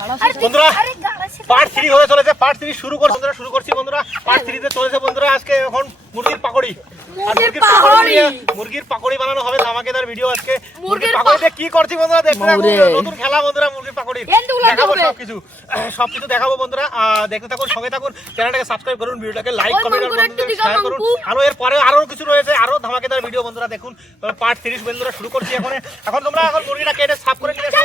বন্ধুরা পার্ট 3 হয়ে চলেছে, পার্ট 3 শুরু করছি বন্ধুরা। পার্ট 3 তে চলেছে বন্ধুরা আজকে এখন মুরগির পাকড়ি। আর মুরগির পাকড়ি বানানো হবে, ধামাকেদার ভিডিও আজকে। মুরগির পাকড়িতে কি করছি বন্ধুরা দেখতে থাকুন, নতুন খেলা বন্ধুরা মুরগির পাকড়ি দেখাবো, সবকিছু দেখাবো বন্ধুরা। দেখতে থাকুন, সঙ্গে থাকুন, চ্যানেলটাকে সাবস্ক্রাইব করুন, ভিডিওটাকে লাইক কমেন্ট আর বন্ধুদের শেয়ার করুন। আরো এর পরে আরো কিছু রয়েছে, আরো ধামাকেদার ভিডিও বন্ধুরা দেখুন। পার্ট 3 বন্ধুরা শুরু করছি এখন তোমরা এখন মুরগিটা কেটে সাফ করে নিয়ে এসো।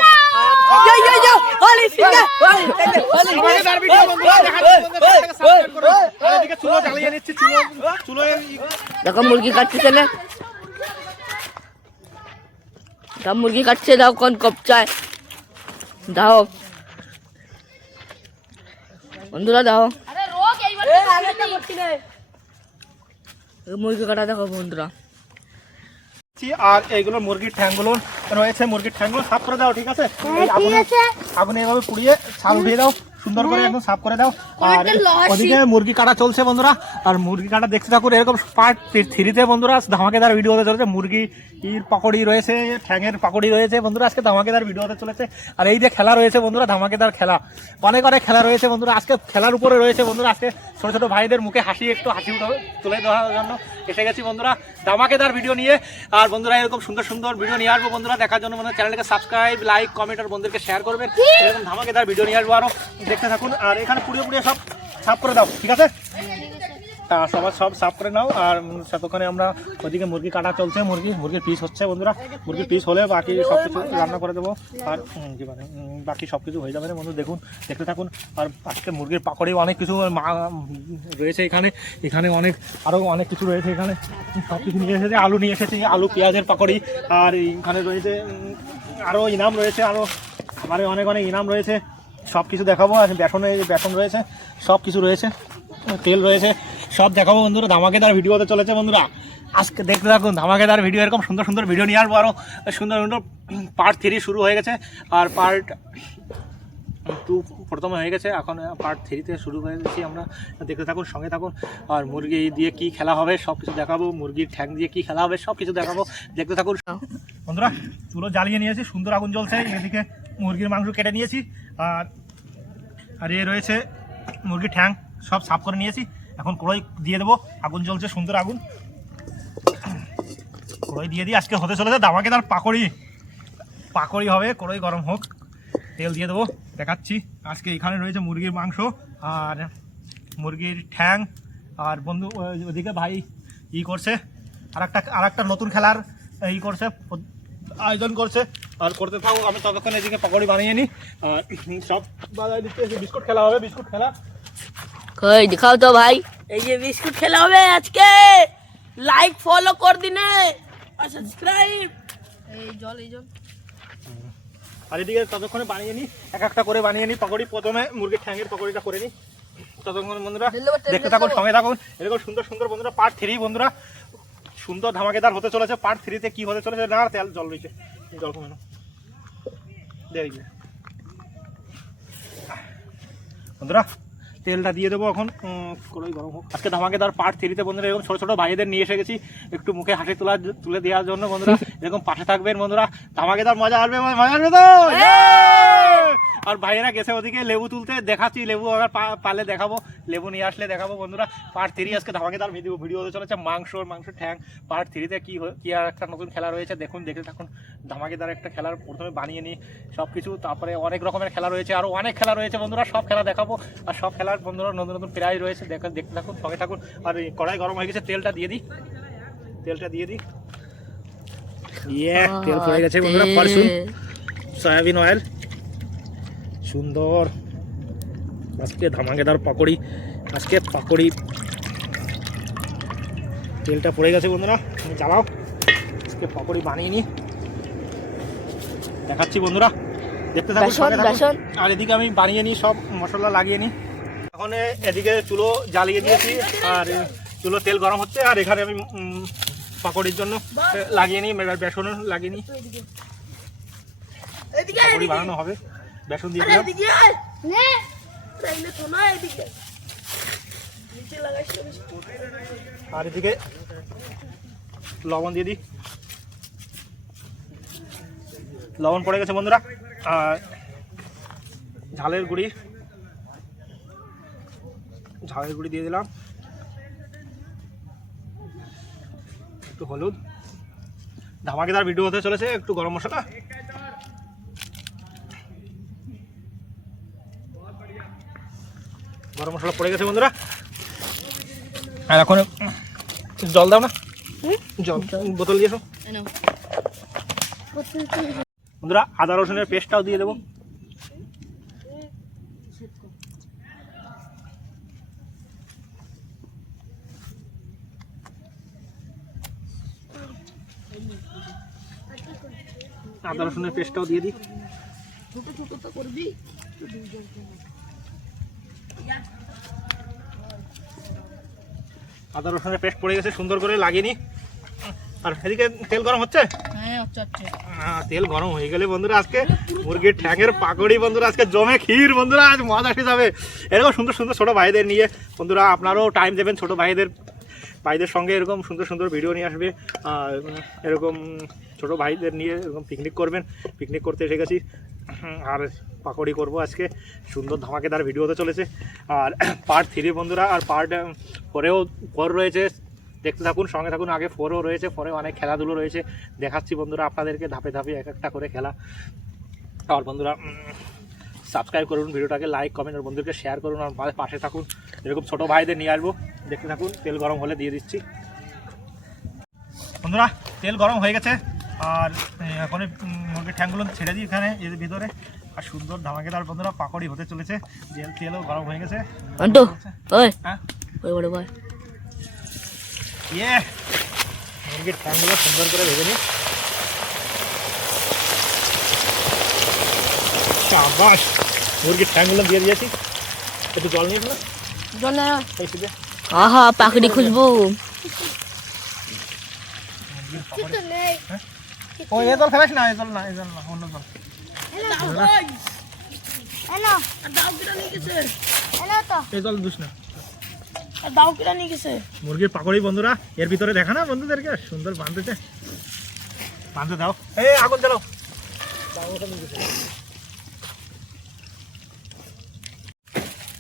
ধামাকেদার ভিডিও বন্ধুরা দেখাচ্ছি, চ্যানেলটাকে সাবস্ক্রাইব করুন। আর এদিকে চুলো জ্বালিয়ে নিচ্ছি, চুলো দেখো মুরগি কাটছে না, দাও মুরগি কাটছে, দাও কোন কপচায় দাও বন্ধুরা, দাও মুরগি কাটা দেখো বন্ধুরা। আর এইগুলো মুরগির ঠ্যাংগুলো রয়েছে, মুরগির ঠ্যাংগুলো সাফ করে দাও, ঠিক আছে? আগুনে এভাবে পুড়িয়ে ছাল উঠিয়ে দাও, সুন্দর করে একদম সাফ করে দাও। আর ওদিকে মুরগি কাটা চলছে বন্ধুরা। আর মুরগি কাটা দেখতে থাকুন, এরকম পার্ট 3 তে বন্ধুরা ধামাকেদার ভিডিওতে চলেছে। মুরগির পাকড়ি রয়েছে, ঠ্যাঙের পাকড়ি রয়েছে বন্ধুরা, আজকে ধামাকেদার ভিডিওতে চলেছে। আর এই যে খেলা রয়েছে বন্ধুরা, ধামাকেদার খেলা, অনেক খেলা রয়েছে বন্ধুরা। আজকে খেলার উপরে রয়েছে বন্ধুরা, আজকে ছোট ছোট ভাইদের মুখে একটু হাসি তুলে দেওয়ার জন্য এসে গেছি বন্ধুরা ধামাকেদার ভিডিও নিয়ে। আর বন্ধুরা এরকম সুন্দর সুন্দর ভিডিও নিয়ে আসবো বন্ধুরা, দেখার জন্য বন্ধুরা চ্যানেলটাকে সাবস্ক্রাইব, লাইক, কমেন্ট আর বন্ধুদেরকে শেয়ার করবেন। এরকম ধামাকেদার ভিডিও নিয়ে আসবো, আরো দেখতে থাকুন। আর এখানে পুড়িয়ে সব সাফ করে দাও, ঠিক আছে? সব সাফ করে নাও। আর ততক্ষণে আমরা ওইদিকে মুরগি কাটা চলছে, মুরগির পিস হচ্ছে বন্ধুরা। মুরগির পিস হলে বাকি সব কিছু রান্না করে দেবো। আর বাকি সব কিছু হয়ে যাবে না বন্ধু, দেখতে থাকুন। আর আজকে মুরগির পাকড়ি অনেক কিছু রয়েছে এখানে আরও অনেক কিছু রয়েছে। এখানে সব কিছু নিয়ে এসেছে, আলু নিয়ে এসেছি, আলু পেঁয়াজের পাকড়ি। আর এখানে রয়েছে আরও ইনাম রয়েছে, আরও খাবারে অনেক ইনাম রয়েছে, সব কিছু দেখাবো। আর বেসন রয়েছে, সব কিছু রয়েছে, তেল রয়েছে, সব দেখাবো বন্ধুরা। ধামাকেদার ভিডিওতে চলেছে বন্ধুরা, আজকে দেখতে থাকুন ধামাকেদার ভিডিও। এরকম সুন্দর সুন্দর ভিডিও নিয়ে আসবো, আরও সুন্দর সুন্দর। পার্ট 3 শুরু হয়ে গেছে, আর পার্ট 2 প্রথমে হয়ে গেছে, এখন পার্ট 3তে শুরু হয়ে গেছি আমরা। দেখতে থাকুন, সঙ্গে থাকুন। আর মুরগি দিয়ে কি খেলা হবে সব কিছু দেখাবো, মুরগির ঠ্যাং দিয়ে কি খেলা হবে সব কিছু দেখাবো, দেখতে থাকুন বন্ধুরা। চুলো জ্বালিয়ে নিয়েছি, সুন্দর আগুন জ্বলছে। এদিকে মুরগির মাংস কেটে নিয়েছি, আর এ রয়েছে মুরগির ঠ্যাং, সব সাফ করে নিয়েছি। এখন কড়াই দিয়ে দেবো, আগুন জ্বলছে, সুন্দর আগুন। কড়াই দিয়ে দিই, আজকে হতে চলেছে ধামাকেদার পাকড়ি হবে। কড়াই গরম হোক, তেল দিয়ে দেবো, দেখাচ্ছি। আজকে এখানে রয়েছে মুরগির মাংস আর মুরগির ঠ্যাং। আর বন্ধু ওদিকে ভাই করছে, আর একটা নতুন খেলার করছে, আয়োজন করছে। আর করতে থাকো, আমি ততক্ষণ এদিকে পাকড়ি বানিয়ে নিই। আর সব বাজার দিতে বিস্কুট খেলা হবে, বিস্কুট খেলা। কই দেখাও তো ভাই, এই যে বিস্কুট খেলা হবে আজকে। লাইক ফলো কর দিনে আর সাবস্ক্রাইব। এই জল আর এদিকে ততক্ষণে বানিয়ে নিই, একটা করে বানিয়ে নিই পাকড়ি। প্রথমে মুরগির ঠ্যাঙের পাকড়িটা করে নিই। ততক্ষণ বন্ধুরা দেখতে থাকুন, সঙ্গে থাকুন। এরকম সুন্দর সুন্দর বন্ধুরা পার্ট 3 বন্ধুরা সুন্দর ধামাকেদার হতে চলেছে। পার্ট 3তে কি হতে চলেছে, না তেল জল রয়েছে, জল কমে না দেখি বন্ধুরা। তেলটা দিয়ে দেবো এখন, কড়াই গরম হোক। আজকে ধামাকেদার পার্ট 3তে বন্ধুরা এরকম ছোটো ছোটো ভাইদের নিয়ে এসে গেছি, একটু মুখে হাসি তুলে দেওয়ার জন্য বন্ধুরা। এরকম পাশে থাকবেন বন্ধুরা, ধামাকেদার মজা আসবে তো। আর ভাইয়েরা গেছে ওদিকে লেবু তুলতে, দেখাচ্ছি লেবু আবার পারলে দেখাবো, লেবু নিয়ে আসলে দেখাবো বন্ধুরা। পার্ট 3 আজকে ধামাকেদার ভিডিও হতে চলেছে। মাংস ঠ্যাং। পার্ট 3তে কি আর একটা নতুন খেলা রয়েছে দেখতে থাকুন। ধামাকেদার একটা খেলার প্রথমে বানিয়ে নিই সব কিছু, তারপরে অনেক রকমের খেলা রয়েছে, আরও অনেক খেলা রয়েছে বন্ধুরা, সব খেলা দেখাবো। আর সব খেলার বন্ধুরা নতুন নতুন প্রাইজ রয়েছে, দেখতে থাকুন, সঙ্গে থাকুন। আর কড়াই গরম হয়ে গেছে, তেলটা দিয়ে দিই। তেল পড়ে গেছে বন্ধুরা, ফরচুন সয়াবিন অয়েল, সুন্দর। আজকে ধামাকেদার পাকড়ি, তেলটা পড়ে গেছে বন্ধুরা, জ্বালাও। আজকে পাকড়ি বানিয়ে নিই, দেখাচ্ছি বন্ধুরা, দেখতে থাকুন, সঙ্গে থাকুন। আর এদিকে আমি বানিয়ে নিই, সব মশলা লাগিয়ে নিই। এখন এদিকে চুলো জ্বালিয়ে দিয়েছি, আর চুলো তেল গরম হচ্ছে। আর এখানে আমি পাকড়ির জন্য লাগিয়ে নিই, বেসন লাগিয়ে নিই। পাকড়ি বানানো হবে, বেসন দিয়ে দিলাম। আর এদিকে লবণ দিয়ে দিই, লবণ পড়ে গেছে বন্ধুরা। আর ঝালের গুঁড়ি দিয়ে দিলাম, একটু হলুদ, ধামাকেদার ভিডিও হতে চলেছে, একটু গরম মশলা, পড়ে গেছে বন্ধুরা। আর এখন জল দাও না, জল বোতল দিয়েছো বন্ধুরা। আদা রসুনের পেস্টটাও দিয়ে দেবো, আদা রসুনের পেস্টটাও দিয়ে দিই। আদা রসুনের পেস্ট পড়ে গেছে, সুন্দর করে লাগিয়ে নি। আর এদিকে তেল গরম হচ্ছে। তেল গরম হয়ে গেলে বন্ধুরা আজকে মুরগির ঠ্যাঙের পাকড়ি বন্ধুরা আজকে জমে ক্ষীর বন্ধুরা, আজ মজা এসে যাবে। এরকম সুন্দর সুন্দর ছোটো ভাইদের নিয়ে বন্ধুরা আপনারাও টাইম দেবেন, ছোটো ভাইদের সঙ্গে এরকম সুন্দর সুন্দর ভিডিও নিয়ে আসবে। এরকম ছোটো ভাইদের নিয়ে এরকম পিকনিক করবেন, পিকনিক করতে এসে গেছি। আর পাকড়ি করবো আজকে, সুন্দর ধামাকেদার ভিডিও হতে চলেছে। আর পার্ট 3 বন্ধুরা, আর পার্ট 4 রয়েছে, দেখতে থাকুন, সঙ্গে থাকুন। আগে 4ও রয়েছে, 4এ অনেক খেলাধুলো রয়েছে, দেখাচ্ছি বন্ধুরা আপনাদেরকে ধাপে ধাপে এক একটা করে খেলা। আর বন্ধুরা সাবস্ক্রাইব করুন ভিডিওটাকে, লাইক কমেন্ট আর বন্ধুদেরকে শেয়ার করুন, আর পাশে থাকুন। এরকম ছোটো ভাইদের নিয়ে আসবো, দেখতে থাকুন। তেল গরম হলে দিয়ে দিচ্ছি বন্ধুরা। তেল গরম হয়ে গেছে, আর এখন মুরগির ঠ্যাংগুলো ছেড়ে দিই এখানে এর ভিতরে। আর সুন্দর ধামাকেদার বন্ধুরা পাকড়ি হতে চলেছে। তেলও গরম হয়ে গেছে। মুরগির ঠ্যাংগুলো সুন্দর করে ভেজে নিই। শাবাশ, মুরগির ঠ্যাংগুলো দিয়ে দিয়েছি। একটু জল নিয়ে ফেলো, জল আহা পাকড়ি খুঁজবো। ও এ জল ফেলাস না, এ জল না, অন্য জল। এই জল দুস না, মুরগির পাকড়ি বন্ধুরা এর ভিতরে দেখা না বন্ধুদেরকে সুন্দর বাঁধতে দাও। এই আগুন জ্বালাও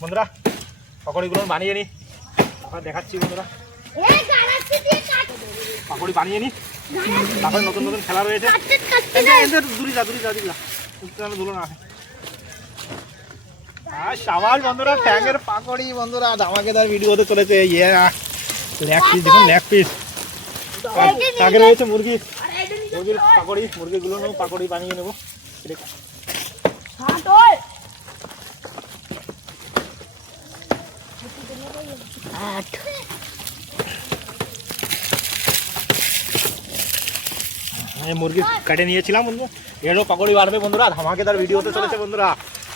বন্ধুরা, পাকড়িগুলো বানিয়ে নি, দেখাচ্ছি বন্ধুরা। পাকড়ি বানিয়ে নি, তারপরে নতুন নতুন খেলা রয়েছে। ধুলো না, সাবাস বন্ধুরা, ঠ্যাঙের পাকড়ি বন্ধুরা ধামাকেদার ভিডিও হতে চলেছে। লেগ পিস দেখুন, লেগ পিস। আগে রয়েছে মুরগির পাকড়ি, মুরগিগুলো নেবো, পাকড়ি বানিয়ে নেবো। মুরগি কেটে নিয়েছিলাম বন্ধু, এরও পাকড়ি বাড়বে বন্ধুরা, ধামাকেদার ভিডিও হতে চলেছে বন্ধুরা।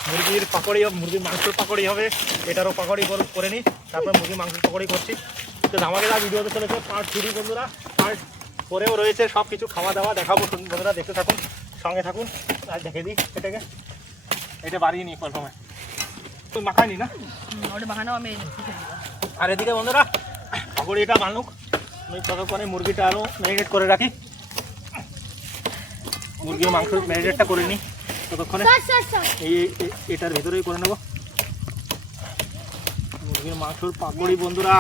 মুরগির পাকড়ি, মুরগির মাংসের পাকড়ি হবে, এটারও পাকড়ি করে নিই, তারপর মুরগির মাংসের পাকড়ি করছি। তো ধামাকেদার ভিডিও হতে চলেছে পার্ট 3 বন্ধুরা। পার্ট 4এও রয়েছে সব কিছু, খাওয়া দাওয়া দেখাবো বন্ধুরা, দেখতে থাকুন, সঙ্গে থাকুন। আর দেখে দিই এটাকে, এটা বাড়িয়ে নিই প্রথমে, তুই মাখাইনি না? আর এদিকে বন্ধুরা পাকড়ি এটা বানুক, আমি ততক্ষণে মুরগিটা আরও ম্যারিনেট করে রাখি। মুরগির মাংস ম্যারিনেটটা করে নিই ততক্ষণে, এটার ভেতরেই করে নেব। মুরগির মাংসর পাকড়ি বন্ধুরা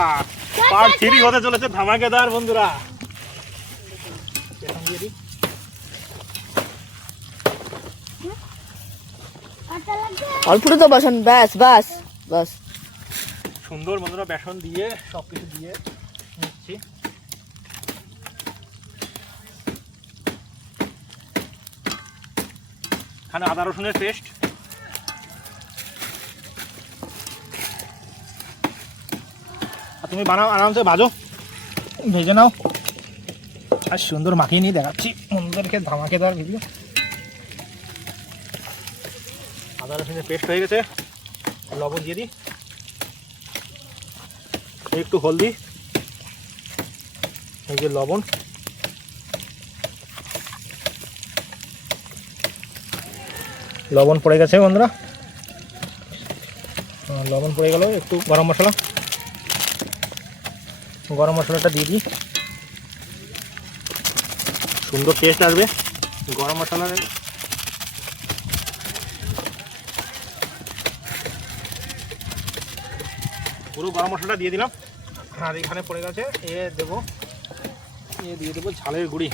পার্ট 3 হতে চলেছে, ধামাকেদার বন্ধুরা। দিয়ে দিই, অল্পটা তো বেসন, ব্যাস ব্যাস ব্যাস। সুন্দর বন্ধুরা বেসন দিয়ে সব কিছু দিয়ে নিচ্ছি। এখানে আদা রসুনের পেস্ট, আর তুমি বানাও, আরামসে ভাজো, ভেজে নাও। আর সুন্দর মাখিয়ে নিয়ে দেখাচ্ছি বন্ধুদেরকে ধামাকেদার ভিডিও। আদা রসুনের পেস্ট হয়ে গেছে, লবণ দিয়ে দিই, একটু হলদি, এই যে লবণ, লবণ পড়ে গেছে বন্ধুরা, লবণ পড়ে গেল। একটু গরম মশলাটা দিয়ে দিই, সুন্দর টেস্ট আসবে গরম মশলার। পুরো গরম মশলাটা দিয়ে দিলাম। আর এখানে পড়ে গেছে দেবো দিয়ে দেবো ঝালের গুঁড়ি।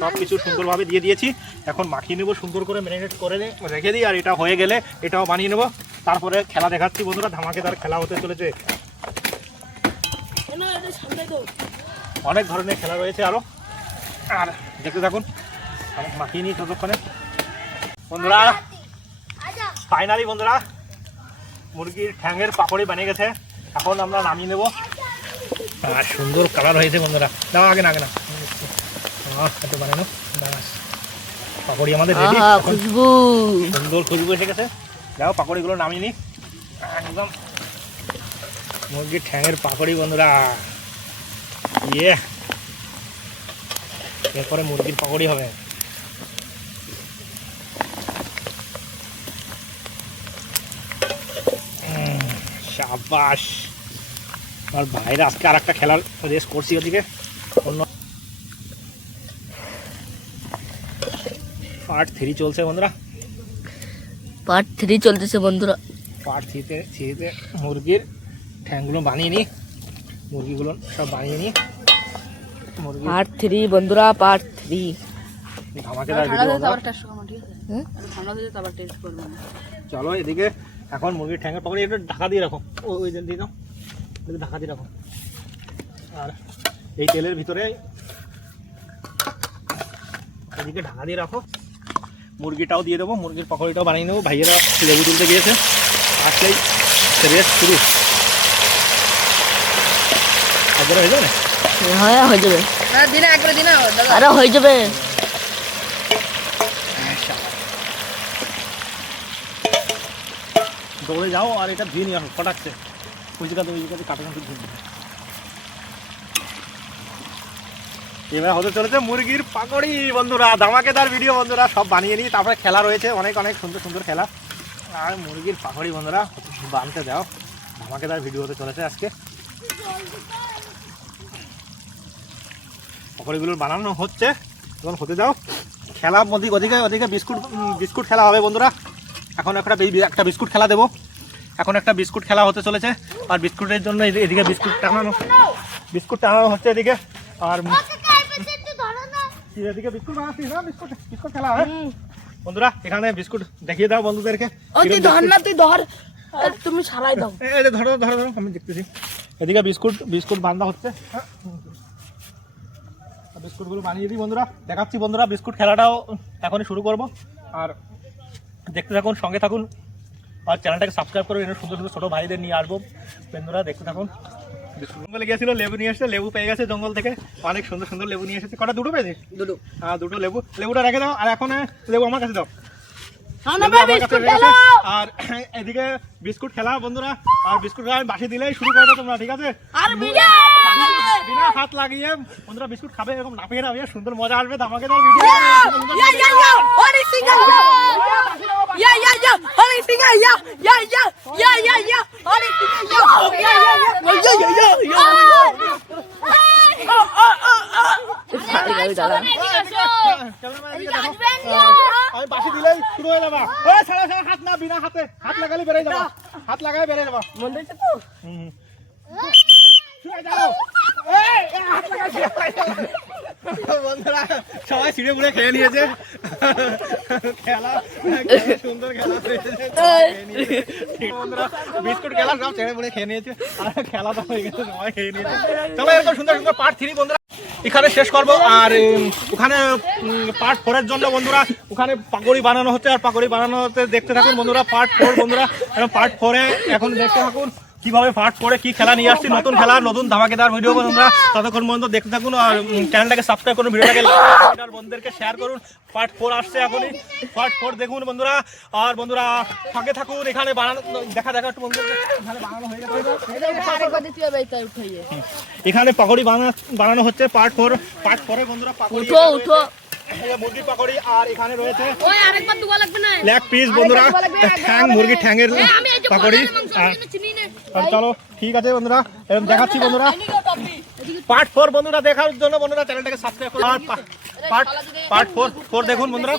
সব কিছু সুন্দরভাবে দিয়ে দিয়েছি। এখন মাখিয়ে নেবো সুন্দর করে, ম্যারিনেট করে রেখে দিই। আর এটা হয়ে গেলে এটাও বানিয়ে নেবো। তারপরে খেলা দেখাচ্ছি বন্ধুরা, ধামাকেদার খেলা হতে চলেছে। অনেক ধরনের খেলা রয়েছে আরো, আর দেখতে থাকুন। মাখিয়ে নিই ততক্ষণে বন্ধুরা। ফাইনালি বন্ধুরা মুরগির ঠ্যাঙের পাকড়ি বানিয়ে গেছে। এখন আমরা নামিয়ে নেব। আর সুন্দর কালার হয়েছে বন্ধুরা। দাও আগে না একটু বানানো পাকড়ি আমাদের রেডি। খুশবু, সুন্দর খুশবু এসে গেছে। যাও পাকড়িগুলো নামিয়ে নিই। একদম মুরগির ঠ্যাঙের পাকড়ি বন্ধুরা। এরপরে মুরগির পাকড়ি হবে। শাবাশ। আর বাইরে আজকে আর একটা খেলার রেস করছি ওদিকে। অন্য পার্ট 3 চলছে বন্ধুরা। পার্ট 3 চলতেছে বন্ধুরা। পার্ট 3তে মুরগির ঠ্যাংগুলো বানিয়ে নিই। মুরগিগুলো সব বানিয়ে নিই। পার্ট 3 বন্ধুরা, পার্ট 3 ধামাকেদার ভিডিও। চলো এদিকে এখন মুরগির ঠ্যাঙের পাকড়ি একটু ঢাকা দিয়ে রাখো। ওই দিয়ে দাও, ঢাকা দিয়ে রাখো। আর এই তেলের ভিতরে এদিকে ঢাকা দিয়ে রাখো। মুরগিটাও দিয়ে দেবো, মুরগির পাকড়িটাও বানিয়ে নেবো। ভাইয়েরা লেবু তুলতে গিয়েছে, আসলেই রেস শুরু। একবারে হয়ে যাবে? হ্যাঁ হয়ে যাবে। আরে হয়ে যাবে। দৌড়ে যাও আর এটা ধুয়ে নিয়ে আসো ফটাকছে। ওই জায়গাতে কাটানো ধুয়ে। এবার হতে চলেছে মুরগির পাকড়ি বন্ধুরা। ধামাকেদার ভিডিও বন্ধুরা। সব বানিয়ে নিই, তারপরে খেলা রয়েছে অনেক সুন্দর সুন্দর খেলা। আর মুরগির পাকড়ি বন্ধুরা বানতে দাও। ধামাকেদার ভিডিও হতে চলেছে আজকে। পাকড়িগুলো বানানো হচ্ছে, তখন হতে দাও। খেলা ওদিকে বিস্কুট খেলা হবে বন্ধুরা। এখন একটা বিস্কুট খেলা দেবো। এখন একটা বিস্কুট খেলা হতে চলেছে। আর বিস্কুটের জন্য এদিকে বিস্কুট টানানো হচ্ছে এদিকে। আর এদিকে বিস্কুট বানাচ্ছিস না? বিস্কুট খেলা হয় বন্ধুরা। এখানে বিস্কুট দেখিয়ে দাও বন্ধুদেরকে। তুমি ছাড়াই দাও। ধরো আমি দেখতেছি। এদিকে বিস্কুট বান্ধা হচ্ছে। বিস্কুটগুলো বানিয়ে দিই বন্ধুরা, দেখাচ্ছি বন্ধুরা। বিস্কুট খেলাটাও এখনই শুরু করব। আর দেখতে থাকুন, সঙ্গে থাকুন। আর চ্যানেলটাকে সাবস্ক্রাইব করে সুন্দর সুন্দর ছোটো ভাইদের নিয়ে আসবো বন্ধুরা। দেখতে থাকুন। জঙ্গলে গিয়েছিল, লেবু নিয়ে এসেছে। লেবু পেয়ে গেছে জঙ্গল থেকে। অনেক সুন্দর সুন্দর লেবু নিয়ে এসেছে। কটা? দুটো পেয়েছে? দুটো লেবুটা রেখে দাও। আর এখন লেবু আমার কাছে দাও। আর এদিকে বিস্কুট খেলা বন্ধুরা। আর বিস্কুট খেলা আমি বাসি দিলেই শুরু করবে তোমরা, ঠিক আছে? বিনা হাত লাগিয়ে বন্ধুরা বিস্কুট খাবে, এরকম নাপিয়ে নাপিয়ে সুন্দর মজা আসবে। ধামাকেদার ভিডিও। আমি বাসি দিলেই শুরু হয়ে যাবা। হাত না, বিনা হাত লাগালে বেড়ে যাবা। হাত লাগাই বেড়ে যাবা। বন্ধুরা সবাই ছিঁড়ে মুড়ে খেয়ে নিয়েছে। খেলা সুন্দর খেলা বন্ধুরা। বিস্কুট খেলা সব ছেড়ে মুড়ে খেয়ে নিয়েছে। আর খেলা তো হয়ে গেছে, সবাই খেয়ে নিয়েছে। চলো এরকম সুন্দর সুন্দর পার্ট 3 বন্ধুরা এখানে শেষ করবো। আর ওখানে পার্ট 4 এর জন্য বন্ধুরা ওখানে পাকড়ি বানানো হচ্ছে। আর পাকড়ি বানানো হতে দেখতে থাকুন বন্ধুরা। পার্ট 4 বন্ধুরা। পার্ট 4 এখন দেখতে থাকুন কিভাবে পার্ট 4 কি খেলা নিয়ে আসছি। নতুন খেলা, নতুন ধামাকেদার ভিডিও বন্ধুরা। ততক্ষণ পর্যন্ত দেখতে থাকুন। আর চ্যানেলটাকে সাবস্ক্রাইব করুন, ভিডিওটাকে লাইক আর বন্ধুদেরকে শেয়ার করুন। পার্ট 4 আসছে এখনই। পার্ট 4 দেখুন বন্ধুরা। আর বন্ধুরা সঙ্গে থাকুন। এখানে বানানো দেখা একটু বন্ধুদেরকে। এখানে বানানো হয়ে গেছে। এখানে পাকড়ি বানানো হচ্ছে পার্ট 4 বন্ধুরা। পাকড়ি উঠো মুরগির পাকড়ি। আর এখানে রয়েছে লেগ পিস বন্ধুরা, মুরগির ঠ্যাঙের পাকড়ি। চলো ঠিক আছে বন্ধুরা, এরকম দেখাচ্ছি বন্ধুরা। পার্ট 4 বন্ধুরা দেখার জন্য বন্ধুরা চ্যানেলটাকে সাবস্ক্রাইব করুন। আর পার্ট 4 দেখুন বন্ধুরা।